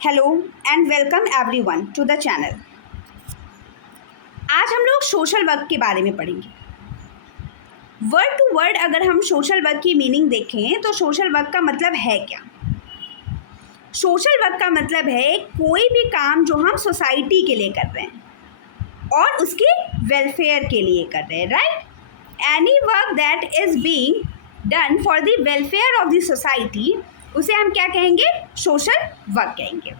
Hello and welcome everyone to the channel. आज हम लोग सोशल वर्क के बारे में पढ़ेंगे। वर्ड टू वर्ड अगर हम सोशल वर्क की मीनिंग देखें तो सोशल वर्क का मतलब है क्या? सोशल वर्क का मतलब है कोई भी काम जो हम सोसाइटी के लिए कर रहे हैं और उसके वेलफेयर के लिए कर रहे हैं, right? Any work that is being done for the welfare of the society, उसे हम क्या कहेंगे? सोशल वर्क कहेंगे।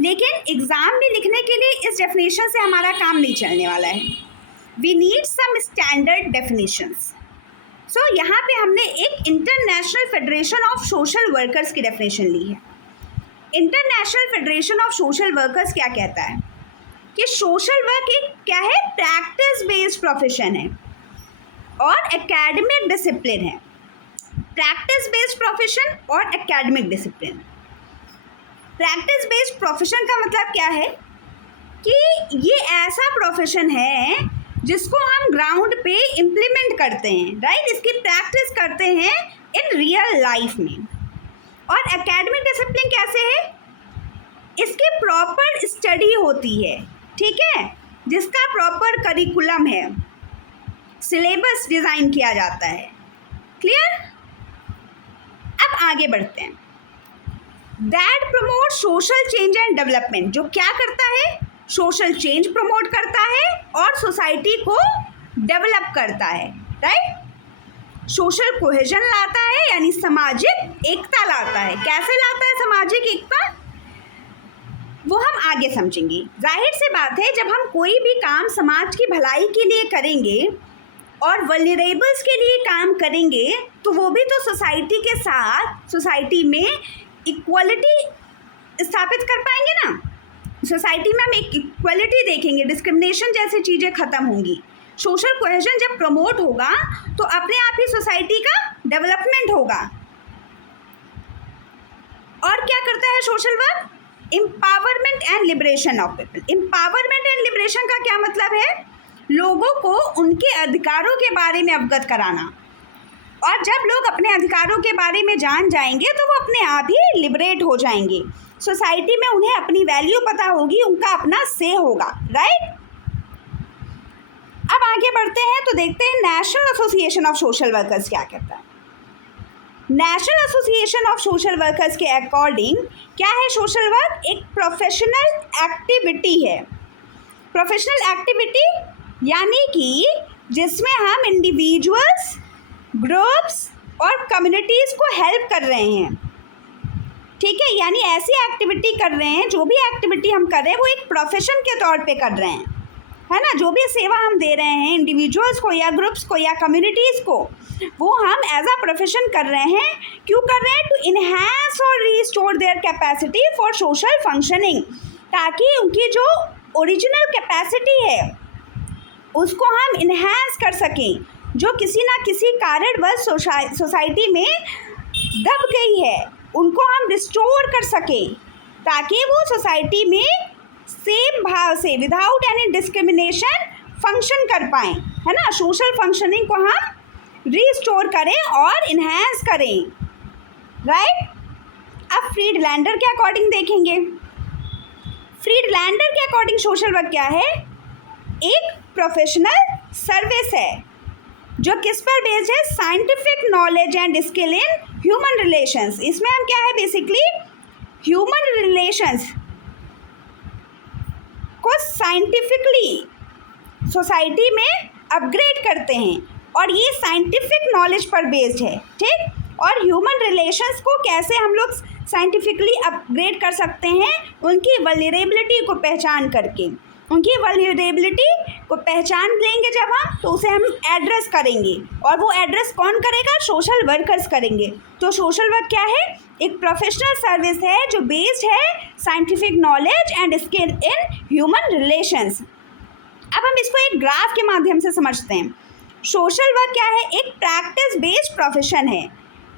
लेकिन एग्ज़ाम में लिखने के लिए इस डेफिनेशन से हमारा काम नहीं चलने वाला है। We need some standard definitions. सो यहाँ पे हमने एक international federation of social workers की डेफिनेशन ली है। International federation of social workers क्या कहता है कि सोशल वर्क एक क्या है? प्रैक्टिस बेस्ड प्रोफेशन है और एकेडमिक डिसिप्लिन है। प्रैक्टिस बेस्ड प्रोफेशन और academic discipline. Practice based profession का मतलब क्या है कि ये ऐसा प्रोफेशन है जिसको हम ग्राउंड पे इम्प्लीमेंट करते हैं, राइट? इसकी प्रैक्टिस करते हैं इन रियल लाइफ में। और एकेडमिक डिसिप्लिन कैसे है? इसकी प्रॉपर स्टडी होती है, ठीक है, जिसका प्रॉपर करिकुलम है, सिलेबस डिज़ाइन किया जाता है। क्लियर? अब आगे बढ़ते हैं। That promote social change and development, जो क्या करता है? सोशल चेंज प्रमोट करता है और सोसाइटी को डेवलप करता है, राइट? सोशल कोहेजन लाता है, यानी सामाजिक एकता लाता है। कैसे लाता है सामाजिक एकता? वो हम आगे समझेंगे। जाहिर सी बात है, जब हम कोई भी काम समाज की भलाई के लिए करेंगे और वल्नरेबल्स के लिए काम करेंगे तो वो भी तो सोसाइटी के साथ सोसाइटी में इक्वलिटी स्थापित कर पाएंगे ना। सोसाइटी में हम एक इक्वलिटी देखेंगे, डिस्क्रिमिनेशन जैसी चीज़ें ख़त्म होंगी। सोशल कोहेजन जब प्रमोट होगा तो अपने आप ही सोसाइटी का डेवलपमेंट होगा। और क्या करता है social work? Empowerment and liberation of people. Empowerment and liberation का क्या मतलब है? लोगों को उनके अधिकारों के बारे में अवगत कराना। और जब लोग अपने अधिकारों के बारे में जान जाएंगे तो वो अपने आप ही लिबरेट हो जाएंगे। सोसाइटी में उन्हें अपनी वैल्यू पता होगी, उनका अपना से होगा, राइट? अब आगे बढ़ते हैं तो देखते हैं national association of social workers क्या कहता है। National association of social workers के अकॉर्डिंग क्या है सोशल वर्क? एक प्रोफेशनल एक्टिविटी है। प्रोफेशनल एक्टिविटी यानी कि जिसमें हम इंडिविजुअल्स, ग्रुप्स और कम्युनिटीज़ को हेल्प कर रहे हैं, ठीक है? यानी ऐसी एक्टिविटी कर रहे हैं, जो भी एक्टिविटी हम कर रहे हैं वो एक प्रोफेशन के तौर पे कर रहे हैं, है ना? जो भी सेवा हम दे रहे हैं इंडिविजुअल्स को या ग्रुप्स को या कम्युनिटीज़ को, वो हम एज अ प्रोफेशन कर रहे हैं। क्यों कर रहे हैं? टू इन्हांस और restore their capacity for social functioning, ताकि उनकी जो ओरिजिनल कैपेसिटी है उसको हम इन्हांस कर सकें, जो किसी ना किसी कारणवश सोसाइटी में दब गई है, उनको हम रिस्टोर कर सकें ताकि वो सोसाइटी में सेम भाव से विदाउट एनी डिस्क्रिमिनेशन फंक्शन कर पाएँ, है ना? सोशल फंक्शनिंग को हम रिस्टोर करें और इन्हांस करें, राइट? अब फ्रीडलैंडर के अकॉर्डिंग देखेंगे। फ्रीडलैंडर के अकॉर्डिंग सोशल वर्क क्या है? एक प्रोफेशनल सर्विस है जो किस पर बेस्ड है? Scientific knowledge and skill in human relations. इसमें हम क्या है? बेसिकली ह्यूमन रिलेशंस को साइंटिफिकली सोसाइटी में अपग्रेड करते हैं और ये साइंटिफिक नॉलेज पर बेस्ड है, ठीक? और ह्यूमन रिलेशंस को कैसे हम लोग साइंटिफिकली अपग्रेड कर सकते हैं? उनकी वल्नरेबिलिटी को पहचान करके। उनकी वल्नरेबिलिटी को पहचान लेंगे जब हम, तो उसे हम एड्रेस करेंगे और वो एड्रेस कौन करेगा? सोशल वर्कर्स करेंगे। तो सोशल वर्क क्या है? एक प्रोफेशनल सर्विस है जो बेस्ड है scientific knowledge and skill in human relations. अब हम इसको एक ग्राफ के माध्यम से समझते हैं। सोशल वर्क क्या है? एक प्रैक्टिस बेस्ड प्रोफेशन है।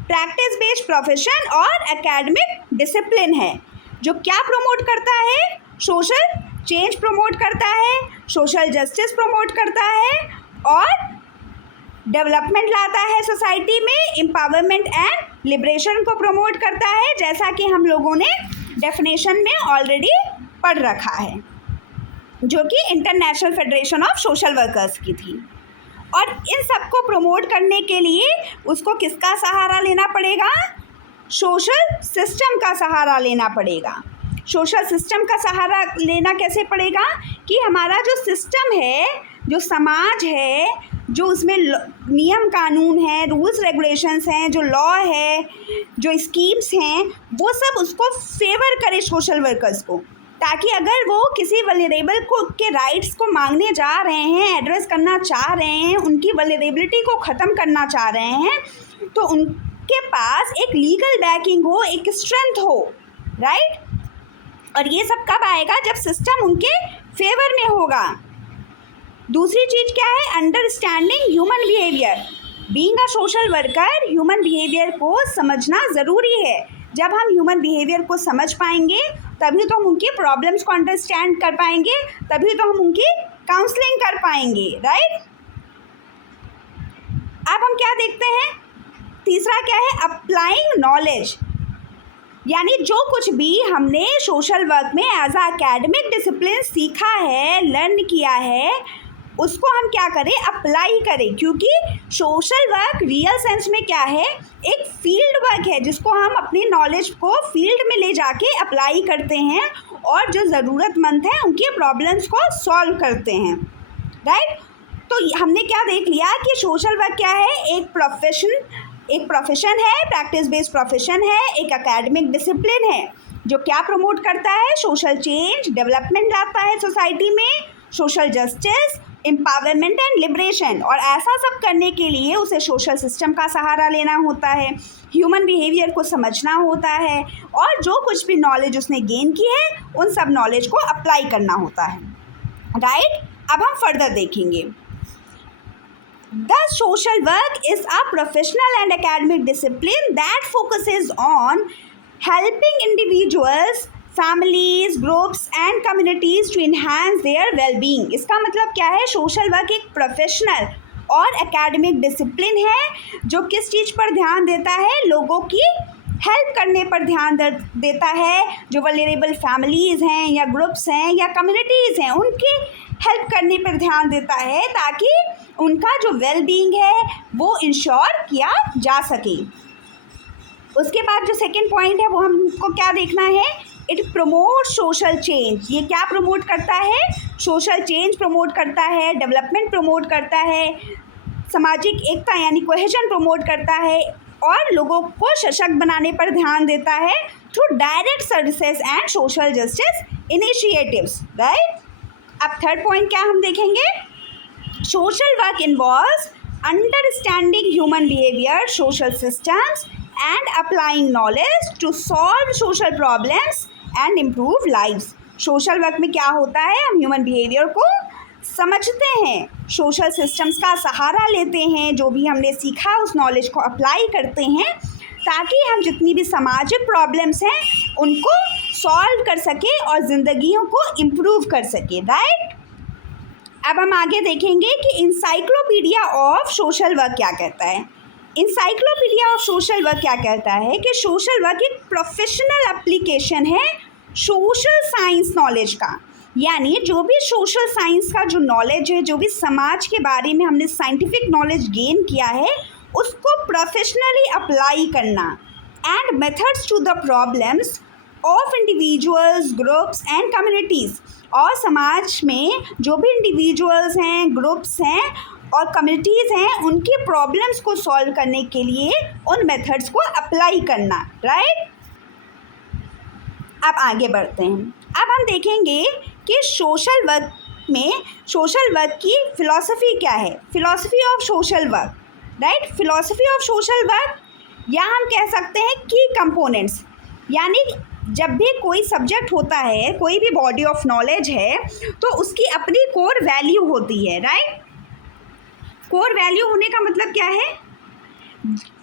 प्रैक्टिस बेस्ड प्रोफेशन और एकेडमिक डिसिप्लिन है जो क्या प्रमोट करता है? सोशल चेंज प्रमोट करता है, सोशल जस्टिस प्रमोट करता है और डेवलपमेंट लाता है सोसाइटी में, एम्पावरमेंट एंड लिबरेशन को प्रमोट करता है, जैसा कि हम लोगों ने डेफिनेशन में ऑलरेडी पढ़ रखा है, जो कि international federation of social workers की थी। और इन सबको प्रमोट करने के लिए उसको किसका सहारा लेना पड़ेगा? सोशल सिस्टम का सहारा लेना पड़ेगा। सोशल सिस्टम का सहारा लेना कैसे पड़ेगा? कि हमारा जो सिस्टम है, जो समाज है, जो उसमें नियम कानून है, रूल्स रेगुलेशंस हैं, जो लॉ है, जो स्कीम्स हैं, वो सब उसको फेवर करे सोशल वर्कर्स को, ताकि अगर वो किसी वल्नरेबल को के राइट्स को मांगने जा रहे हैं, एड्रेस करना चाह रहे हैं, उनकी वल्नरेबिलिटी को ख़त्म करना चाह रहे हैं, तो उनके पास एक लीगल बैकिंग हो, एक स्ट्रेंथ हो, राइट। और ये सब कब आएगा? जब सिस्टम उनके फेवर में होगा। दूसरी चीज़ क्या है? Understanding human behaviour. Being a social worker, human behaviour को समझना ज़रूरी है। जब हम ह्यूमन बिहेवियर को समझ पाएंगे तभी तो हम उनकी प्रॉब्लम्स को अंडरस्टैंड कर पाएंगे, तभी तो हम उनकी काउंसलिंग कर पाएंगे, राइट। अब हम क्या देखते हैं? तीसरा क्या है? अप्लाइंग नॉलेज, यानी जो कुछ भी हमने सोशल वर्क में एज अ एकेडमिक डिसिप्लिन सीखा है, लर्न किया है, उसको हम क्या करें? अप्लाई करें। क्योंकि सोशल वर्क रियल सेंस में क्या है? एक फील्ड वर्क है, जिसको हम अपनी नॉलेज को फील्ड में ले जाके अप्लाई करते हैं और जो ज़रूरतमंद हैं उनकी प्रॉब्लम्स को सॉल्व करते हैं, राइट। तो हमने क्या देख लिया कि सोशल वर्क क्या है? एक प्रोफेशन है, प्रैक्टिस बेस्ड प्रोफेशन है, एक एकेडमिक डिसिप्लिन है, जो क्या प्रमोट करता है? सोशल चेंज, डेवलपमेंट लाता है सोसाइटी में, social justice, empowerment and liberation. और ऐसा सब करने के लिए उसे सोशल सिस्टम का सहारा लेना होता है, ह्यूमन बिहेवियर को समझना होता है, और जो कुछ भी नॉलेज उसने गेन की है उन सब नॉलेज को अप्लाई करना होता है, राइट। अब हम फर्दर देखेंगे। The social work is a professional and academic discipline that focuses on helping individuals, families, groups and communities to enhance their well-being। इसका मतलब क्या है? सोशल वर्क एक प्रोफेशनल और एकेडमिक डिसिप्लिन है जो किस चीज़ पर ध्यान देता है? लोगों की हेल्प करने पर ध्यान देता है। जो वल्नरेबल फैमिलीज़ हैं या ग्रुप्स हैं या कम्युनिटीज़ हैं, उनकी हेल्प करने पर ध्यान देता है, ताकि उनका जो वेल-बीइंग है वो इंश्योर किया जा सके। उसके बाद जो सेकंड पॉइंट है वो हमको क्या देखना है? It promote social change. ये क्या प्रमोट करता है? सोशल चेंज प्रमोट करता है, डेवलपमेंट प्रमोट करता है, सामाजिक एकता यानी कोहेजन प्रमोट करता है, और लोगों को सशक्त बनाने पर ध्यान देता है through direct services and social justice initiatives, right. अब थर्ड पॉइंट क्या हम देखेंगे? Social work involves understanding human behavior, social systems, and applying knowledge to solve social problems and improve lives। Social work में क्या होता है? हम ह्यूमन बिहेवियर को समझते हैं, सोशल सिस्टम्स का सहारा लेते हैं, जो भी हमने सीखा उस नॉलेज को अप्लाई करते हैं, ताकि हम जितनी भी सामाजिक प्रॉब्लम्स हैं उनको सॉल्व कर सकें और ज़िंदगियों को इम्प्रूव कर सकें, राइट। अब हम आगे देखेंगे कि इंसाइक्लोपीडिया ऑफ सोशल वर्क क्या कहता है। इंसाइक्लोपीडिया ऑफ सोशल वर्क क्या कहता है कि सोशल वर्क एक प्रोफेशनल एप्लीकेशन है सोशल साइंस नॉलेज का। यानी जो भी सोशल साइंस का जो नॉलेज है, जो भी समाज के बारे में हमने साइंटिफिक नॉलेज गेन किया है, उसको प्रोफेशनली अप्लाई करना, and methods to the problems of individuals, groups and communities. और समाज में जो भी इंडिविजुअल्स हैं, ग्रुप्स हैं और कम्युनिटीज़ हैं, उनकी प्रॉब्लम्स को सॉल्व करने के लिए उन मेथड्स को अप्लाई करना, राइट। अब आगे बढ़ते हैं। अब हम देखेंगे कि सोशल वर्क में सोशल वर्क की फ़िलॉसफी क्या है। Philosophy of social work, right. Philosophy of social work, या हम कह सकते हैं की कंपोनेंट्स। यानी जब भी कोई सब्जेक्ट होता है, कोई भी बॉडी ऑफ नॉलेज है, तो उसकी अपनी कोर वैल्यू होती है, राइट। कोर वैल्यू होने का मतलब क्या है?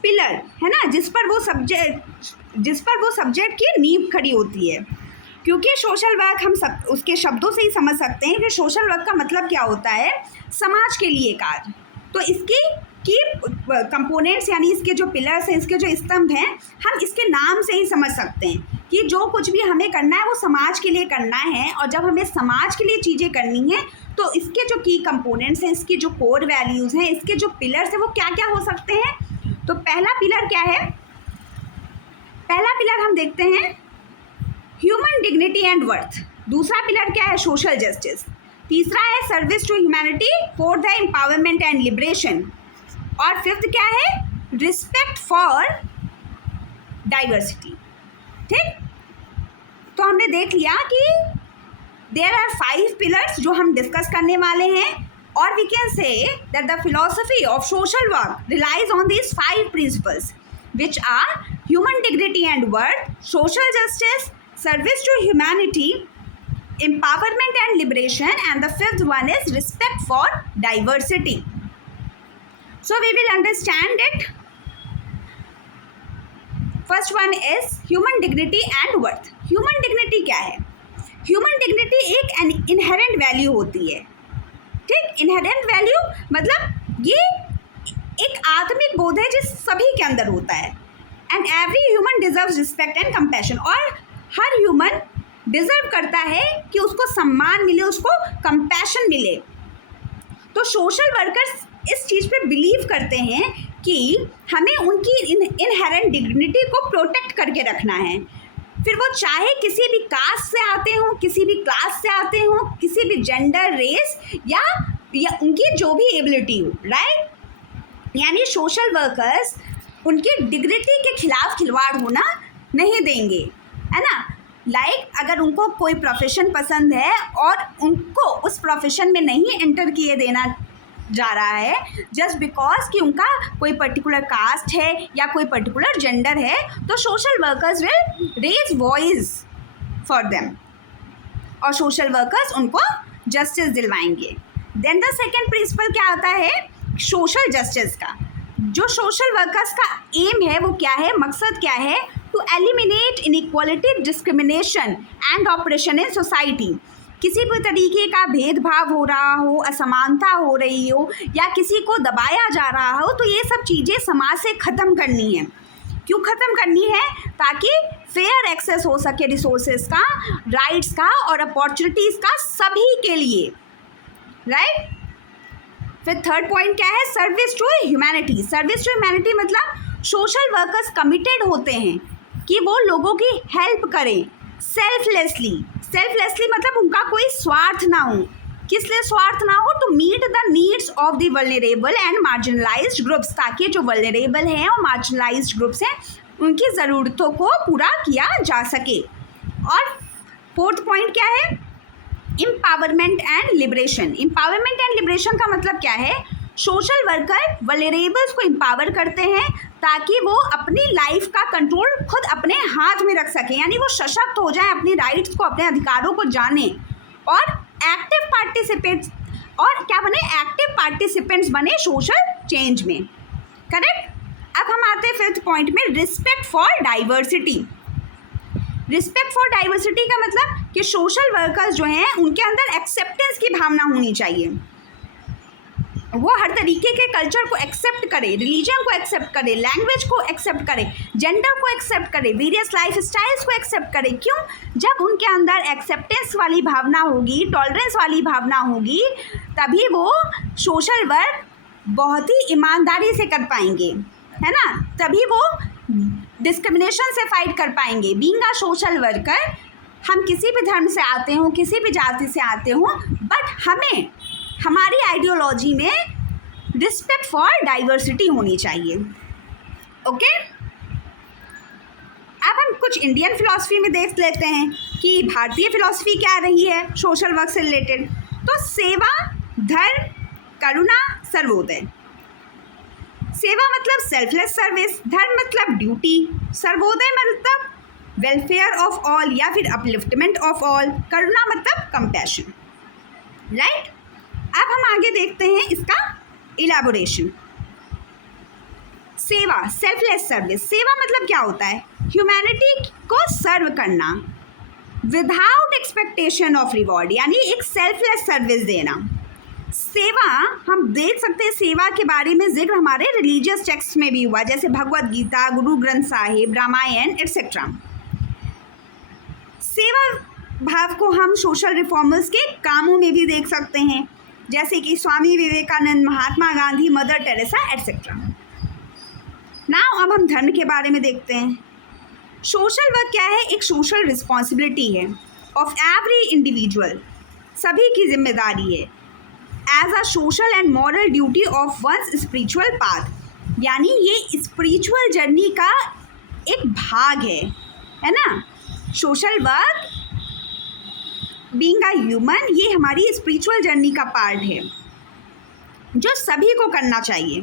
पिलर, है ना, जिस पर वो सब्जेक्ट की नींव खड़ी होती है। क्योंकि सोशल वर्क हम सब उसके शब्दों से ही समझ सकते हैं कि सोशल वर्क का मतलब क्या होता है? समाज के लिए कार्य। तो इसकी कि कंपोनेंट्स यानी इसके जो पिलर्स हैं, इसके जो स्तंभ हैं, हम इसके नाम से ही समझ सकते हैं कि जो कुछ भी हमें करना है वो समाज के लिए करना है। और जब हमें समाज के लिए चीज़ें करनी है तो इसके जो की कंपोनेंट्स हैं, इसकी जो कोर वैल्यूज़ हैं, इसके जो पिलर्स हैं वो क्या क्या हो सकते हैं। तो पहला पिलर क्या है? पहला पिलर हम देखते हैं ह्यूमन डिग्निटी एंड वर्थ। दूसरा पिलर क्या है? Social justice. तीसरा है सर्विस टू ह्यूमैनिटी। फोर्थ है एम्पावरमेंट एंड लिबरेशन। और फिफ्थ क्या है? Respect for diversity. ठीक, तो हमने देख लिया कि देयर आर 5 पिलर्स जो हम डिस्कस करने वाले हैं। और we can say that the philosophy of social work relies on these 5 principles which are human dignity and worth, social justice, service to humanity, empowerment and liberation, and the 5th one is respect for diversity. So we will understand it. First one is human dignity and worth. Human dignity क्या है? Human dignity एक inherent value होती है। ठीक, inherent value मतलब ये एक आत्मिक बोध है जिस सभी के अंदर होता है। And every human deserves respect and compassion. और हर ह्यूमन डिजर्व करता है कि उसको सम्मान मिले, उसको कंपैशन मिले। तो सोशल वर्कर्स इस चीज़ पे बिलीव करते हैं कि हमें उनकी इनहेरेंट डिग्निटी को प्रोटेक्ट करके रखना है। फिर वो चाहे किसी भी कास्ट से आते हों, किसी भी क्लास से आते हों, किसी भी जेंडर, रेस या उनकी जो भी एबिलिटी हो, राइट। यानी सोशल वर्कर्स उनकी डिग्निटी के खिलाफ खिलवाड़ होना नहीं देंगे, है ना। लाइक अगर उनको कोई प्रोफेशन पसंद है और उनको उस प्रोफेशन में नहीं एंटर किए देना जा रहा है जस्ट बिकॉज कि उनका कोई पर्टिकुलर कास्ट है या कोई पर्टिकुलर जेंडर है, तो social workers will raise voice for them और सोशल वर्कर्स उनको जस्टिस दिलवाएंगे। देन द सेकेंड प्रिंसिपल क्या आता है? सोशल जस्टिस का। जो सोशल वर्कर्स का एम है वो क्या है, मकसद क्या है? To eliminate inequality, discrimination and operation in society. किसी भी तरीके का भेदभाव हो रहा हो, असमानता हो रही हो या किसी को दबाया जा रहा हो, तो ये सब चीज़ें समाज से ख़त्म करनी है। क्यों ख़त्म करनी है? ताकि फेयर एक्सेस हो सके रिसोर्सेज का, राइट्स का और अपॉर्चुनिटीज़ का सभी के लिए, राइट। फिर थर्ड पॉइंट क्या है? Service to humanity. Service to humanity मतलब सोशल वर्कर्स कमिटेड होते हैं कि वो लोगों की हेल्प करें सेल्फलेसली। सेल्फलेसली मतलब उनका कोई स्वार्थ ना हो। किस लिए स्वार्थ ना हो? To meet the needs of the vulnerable and marginalised groups, ताकि जो वल्नरेबल हैं और मार्जिनलाइज्ड ग्रुप्स हैं उनकी ज़रूरतों को पूरा किया जा सके। और फोर्थ पॉइंट क्या है? Empowerment and liberation. Empowerment and liberation का मतलब क्या है? सोशल वर्कर वल्नरेबल्स को एम्पावर करते हैं ताकि वो अपनी लाइफ का कंट्रोल खुद अपने हाथ में रख सकें, यानी वो सशक्त हो जाएं, अपनी राइट्स को, अपने अधिकारों को जानें और एक्टिव पार्टिसिपेंट्स और क्या बने? एक्टिव पार्टिसिपेंट्स बने सोशल चेंज में, करेक्ट। अब हम आते हैं फिफ्थ पॉइंट में, respect for diversity. Respect for diversity का मतलब कि सोशल वर्कर्स जो हैं उनके अंदर एक्सेप्टेंस की भावना होनी चाहिए। वो हर तरीके के कल्चर को एक्सेप्ट करे, रिलीजन को एक्सेप्ट करे, लैंग्वेज को एक्सेप्ट करे, जेंडर को एक्सेप्ट करे, वेरियस लाइफ स्टाइल्स को एक्सेप्ट करे। क्यों? जब उनके अंदर एक्सेप्टेंस वाली भावना होगी, टॉलरेंस वाली भावना होगी, तभी वो सोशल वर्क बहुत ही ईमानदारी से कर पाएंगे, है ना। तभी वो डिस्क्रिमिनेशन से फाइट कर पाएंगे। बीइंग अ सोशल वर्कर, हम किसी भी धर्म से आते हों, किसी भी जाति से आते हों, बट हमें हमारी आइडियोलॉजी में रिस्पेक्ट फॉर डाइवर्सिटी होनी चाहिए। ओके, अब हम कुछ इंडियन फिलॉसफी में देख लेते हैं कि भारतीय फिलॉसफी क्या रही है सोशल वर्क से रिलेटेड। तो सेवा, धर्म, करुणा, सर्वोदय। सेवा मतलब सेल्फलेस सर्विस, धर्म मतलब ड्यूटी, सर्वोदय मतलब वेलफेयर ऑफ ऑल या फिर अपलिफ्टमेंट ऑफ ऑल, करुणा मतलब कंपैशन, राइट। अब हम आगे देखते हैं इसका इलैबोरेशन। सेवा, सेल्फलेस सर्विस। सेवा मतलब क्या होता है? ह्यूमैनिटी को सर्व करना विदाउट एक्सपेक्टेशन ऑफ रिवॉर्ड, यानी एक सेल्फलेस सर्विस देना। सेवा हम देख सकते हैं, सेवा के बारे में जिक्र हमारे रिलीजियस टेक्स्ट में भी हुआ, जैसे भगवत गीता, गुरु ग्रंथ साहिब, रामायण एक्सेट्रा। सेवा भाव को हम सोशल रिफॉर्मर्स के कामों में भी देख सकते हैं, जैसे कि Swami Vivekananda, Mahatma Gandhi, Mother Teresa etcetera. Now अब हम धर्म के बारे में देखते हैं। सोशल वर्क क्या है? एक सोशल रिस्पॉन्सिबिलिटी है ऑफ एवरी इंडिविजुअल, सभी की जिम्मेदारी है, as a social and moral duty of one's spiritual path, यानी ये स्पिरिचुअल जर्नी का एक भाग है ना। Social work being a human, ये हमारी स्पिरिचुअल जर्नी का पार्ट है जो सभी को करना चाहिए।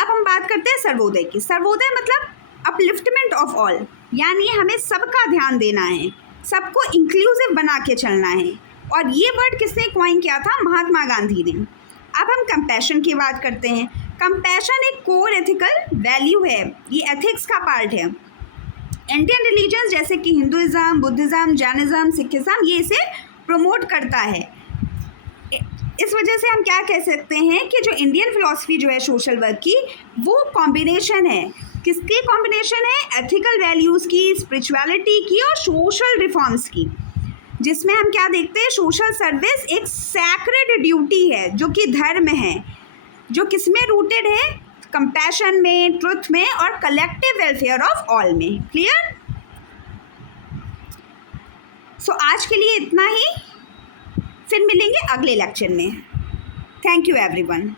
अब हम बात करते हैं सर्वोदय की। सर्वोदय मतलब अपलिफ्टमेंट ऑफ ऑल, यानी हमें सबका ध्यान देना है, सबको इंक्लूसिव बना के चलना है। और ये वर्ड किसने कॉइन किया था? महात्मा गांधी ने। अब हम कंपैशन की बात करते हैं। कंपैशन एक कोर एथिकल वैल्यू है, ये एथिक्स का पार्ट है। इंडियन रिलीजन्स जैसे कि हिंदुइज्म, बुद्धिज़्म, जैनिज़्म, सिखिज़्म, ये इसे प्रमोट करता है। इस वजह से हम क्या कह सकते हैं कि जो इंडियन फिलॉसफी जो है सोशल वर्क की, वो कॉम्बिनेशन है। किसकी कॉम्बिनेशन है? एथिकल वैल्यूज़ की, स्पिरिचुअलिटी की और सोशल रिफॉर्म्स की, जिसमें हम क्या देखते हैं? सोशल सर्विस एक सैक्रेड ड्यूटी है जो कि धर्म है, जो किस में रूटेड है? कंपैशन में, ट्रुथ में और कलेक्टिव वेलफेयर ऑफ ऑल में। क्लियर? सो आज के लिए इतना ही, फिर मिलेंगे अगले लेक्चर में। Thank you everyone.